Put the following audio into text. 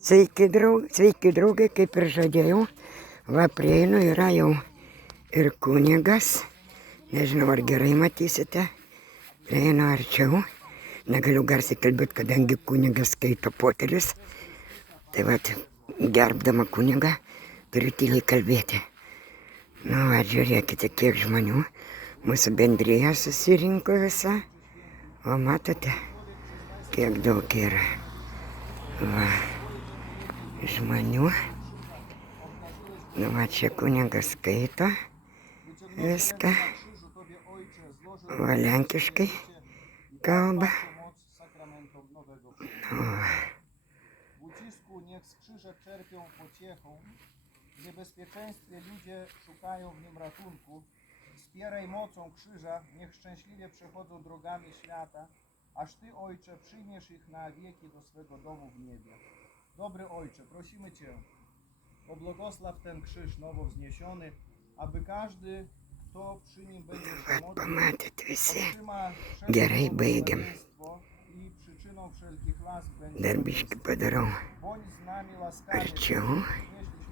Sveiki draugai, kaip ir žadėjau, va prieinu, yra jau ir kunigas, nežinau ar gerai matysite, prieinu arčiau, negaliu garsiai kalbėti, kadangi kunigas skaito poterius, tai va gerbdama kunigą turiu tyliai kalbėti. Nu, va žiūrėkite, kiek žmonių, mūsų bendrija susirinko visa, o matote, kiek daug yra. Va. Žmonių. Nu, va čia kunigas skaito viską. Va lenkiškai kalba. Nu, W ucisku niech z krzyża czerpią pociechą, w niebezpieczeństwie ludzie szukają w nim ratunku. Wspieraj mocą krzyża, niech szczęśliwie przechodzą drogami świata, aż Ty, Ojcze, przyjmiesz ich na wieki do swego domu w niebie. Dobry Ojcze, prosimy Cię, pobłogosław ten krzyż nowo wzniesiony, aby każdy, kto przy nim będzie się modlił, pamatėt visi. otrzyma Gerai, baigiam. i przyczyną wszelkich łask będzie. Dar biškį padarau Bądź z nami łaskawy, arčiau. znieśliśmy